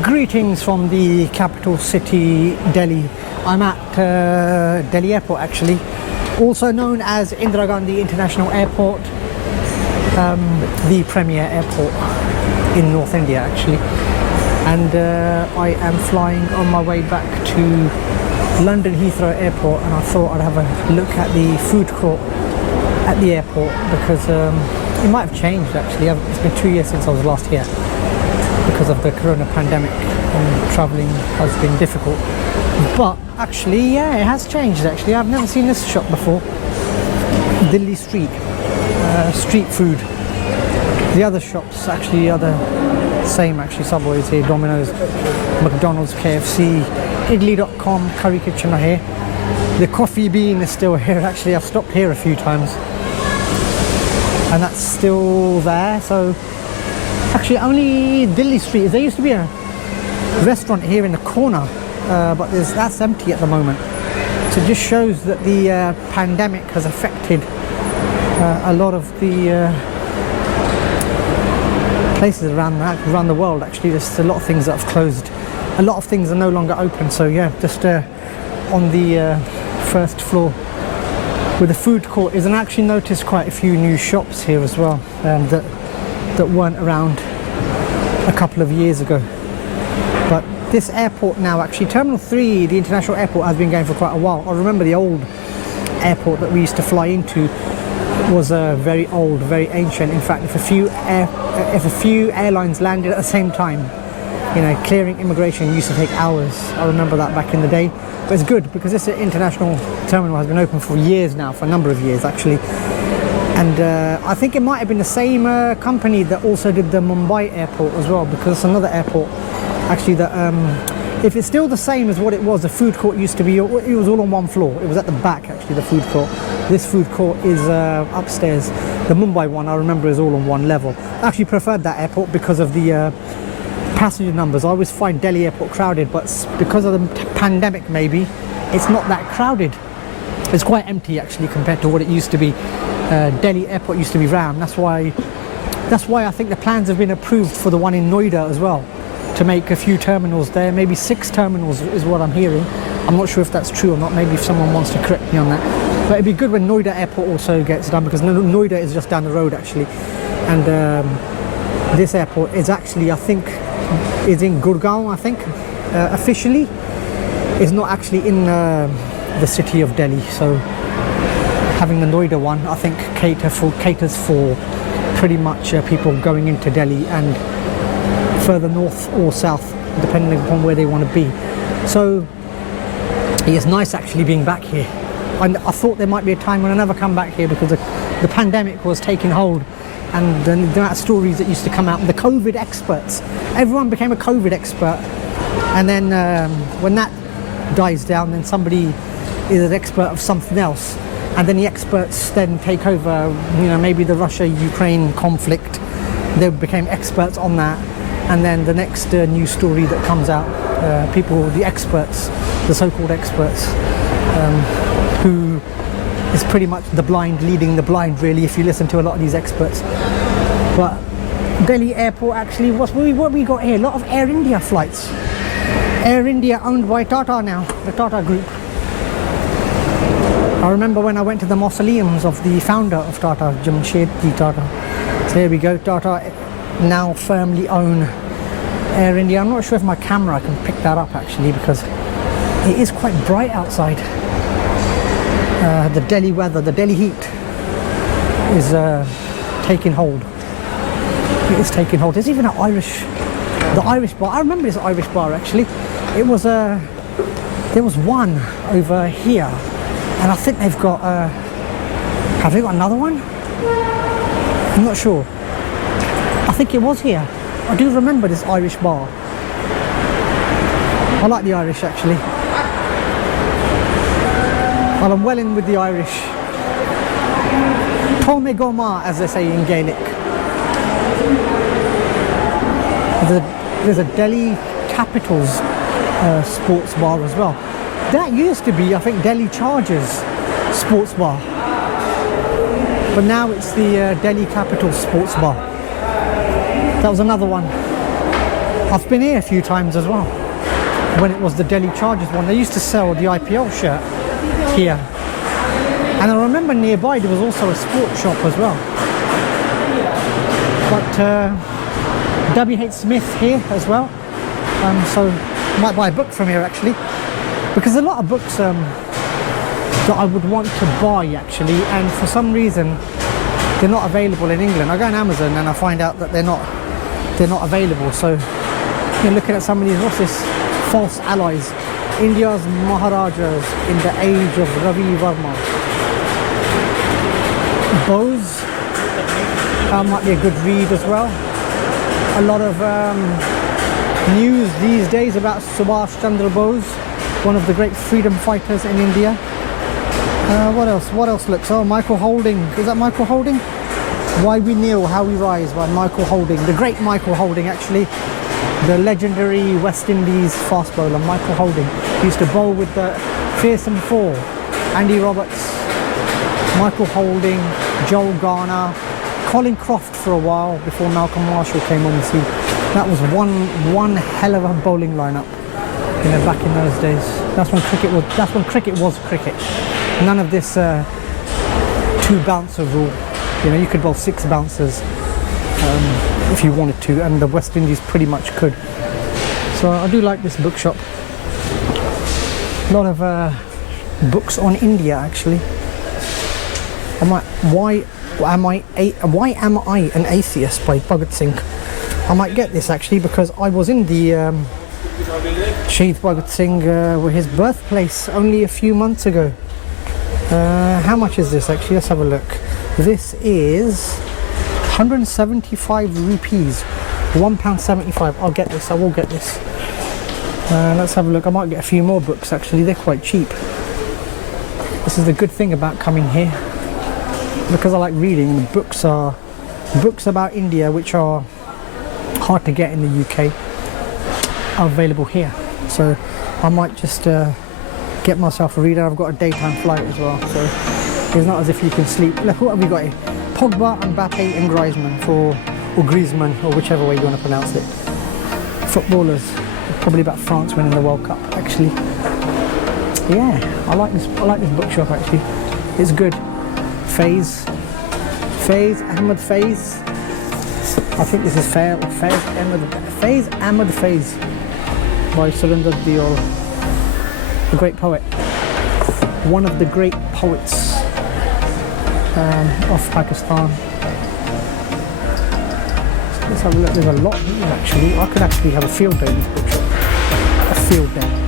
Greetings from the capital city, Delhi. I'm at Delhi Airport actually, also known as Indira Gandhi International Airport, the premier airport in North India actually. And I am flying on my way back to London Heathrow Airport, and I thought I'd have a look at the food court at the airport because it might have changed actually. It's been 2 years since I was last here because of the corona pandemic and travelling has been difficult. But actually, yeah, it has changed actually. I've never seen this shop before. Delhi street food. The other shops actually are the same actually. Subway's here, Domino's, McDonald's, KFC, Idli.com, Curry Kitchen are here. The Coffee Bean is still here actually. I've stopped here a few times and that's still there. So actually only Delhi street. There used to be a restaurant here in the corner, but that's empty at the moment. So it just shows that the pandemic has affected a lot of the places around the world actually. There's a lot of things that have closed. A lot of things are no longer open. So yeah, just on the first floor with the food court is, and I actually noticed quite a few new shops here as well that weren't around a couple of years ago. But this airport now actually, Terminal 3, the international airport, has been going for quite a while. I remember the old airport that we used to fly into was very old, very ancient. In fact, if a few airlines landed at the same time, you know, clearing immigration used to take hours. I remember that back in the day. But it's good because this international terminal has been open for years now, for a number of years actually. And I think it might have been the same company that also did the Mumbai airport as well, because it's another airport actually that if it's still the same as what it was, the food court used to be, it was all on one floor. It was at the back actually, the food court. This food court is upstairs. The Mumbai one, I remember, is all on one level. I actually preferred that airport because of the passenger numbers. I always find Delhi airport crowded, but because of the pandemic maybe it's not that crowded. It's quite empty actually compared to what it used to be. Delhi airport used to be rammed. That's why I think the plans have been approved for the one in Noida as well, to make a few terminals there. Maybe 6 terminals is what I'm hearing. I'm not sure if that's true or not. Maybe if someone wants to correct me on that. But it'd be good when Noida airport also gets done, because Noida is just down the road actually. And this airport is actually, I think, is in Gurgaon, I think, officially. It's not actually in the city of Delhi. So having the Noida one, I think, caters for pretty much people going into Delhi and further north or south, depending upon where they want to be. So it's nice actually being back here. And I thought there might be a time when I never come back here because the pandemic was taking hold, and the amount of stories that used to come out, the COVID experts, everyone became a COVID expert, and then when that dies down, then somebody is an expert of something else, and then the experts then take over, you know, maybe the Russia-Ukraine conflict, they became experts on that, and then the next news story that comes out, the experts, the so-called experts, who is pretty much the blind leading the blind really, if you listen to a lot of these experts. But Delhi airport actually, what we got here, a lot of Air India flights. Air India owned by Tata now, the Tata group. I remember when I went to the mausoleums of the founder of Tata, Jamshedji Tata. So here we go, Tata now firmly own Air India. I'm not sure if my camera can pick that up actually, because it is quite bright outside. The Delhi weather, the Delhi heat is taking hold. It is taking hold. There's even the Irish bar. I remember this Irish bar actually. It was there was one over here, and I think they've got. Have they got another one? I'm not sure. I think it was here. I do remember this Irish bar. I like the Irish actually. Well, I'm well in with the Irish. Tome Goma, as they say in Gaelic. There's a Delhi Capitals sports bar as well. That used to be, I think, Delhi Chargers sports bar. But now it's the Delhi Capitals sports bar. That was another one. I've been here a few times as well. When it was the Delhi Chargers one, they used to sell the IPL shirt here. And I remember nearby there was also a sports shop as well. But W.H. Smith here as well. So I might buy a book from here actually. Because a lot of books that I would want to buy actually, and for some reason they're not available in England. I go on Amazon and I find out that they're not available. So you're looking at some of these, what's this? False allies. India's Maharajas in the age of Ravi Verma. Bose might be a good read as well. A lot of news these days about Subhash Chandra Bose, one of the great freedom fighters in India. What else? What else looks? Oh, Michael Holding. Is that Michael Holding? Why We Kneel, How We Rise by Michael Holding. The great Michael Holding actually. The legendary West Indies fast bowler, Michael Holding. He used to bowl with the fearsome four. Andy Roberts, Michael Holding, Joel Garner, Colin Croft for a while before Malcolm Marshall came on the scene. That was one hell of a bowling lineup, you know, back in those days. That's when cricket was cricket. None of this two bouncer rule. You know, you could bowl 6 bouncers if you wanted to, and the West Indies pretty much could. So I do like this bookshop. A lot of books on India actually. Why am I an atheist by Bhagat Singh? I might get this actually because I was in the Shaheed Bhagat Singh his birthplace only a few months ago. How much is this actually? Let's have a look. This is 175 rupees, £1.75. I'll get this. I will get this. Let's have a look. I might get a few more books actually. They're quite cheap. This is the good thing about coming here, because I like reading. The books are books about India which are hard to get in the UK are available here. So I might just get myself a reader. I've got a daytime flight as well, so it's not as if you can sleep. Look, what have we got here? Pogba, Mbappe and Griezmann, or Griezmann, or whichever way you want to pronounce it. Footballers, probably about France winning the World Cup actually. Yeah, I like this bookshop actually. It's good. Faiz Ahmed Faiz. I think this is Faiz Ahmed Faiz by Surinder Diyal, the great poet. One of the great poets of Pakistan. Let's have a look. There's a lot here actually. I could actually have a field day in this bookshop. A field day.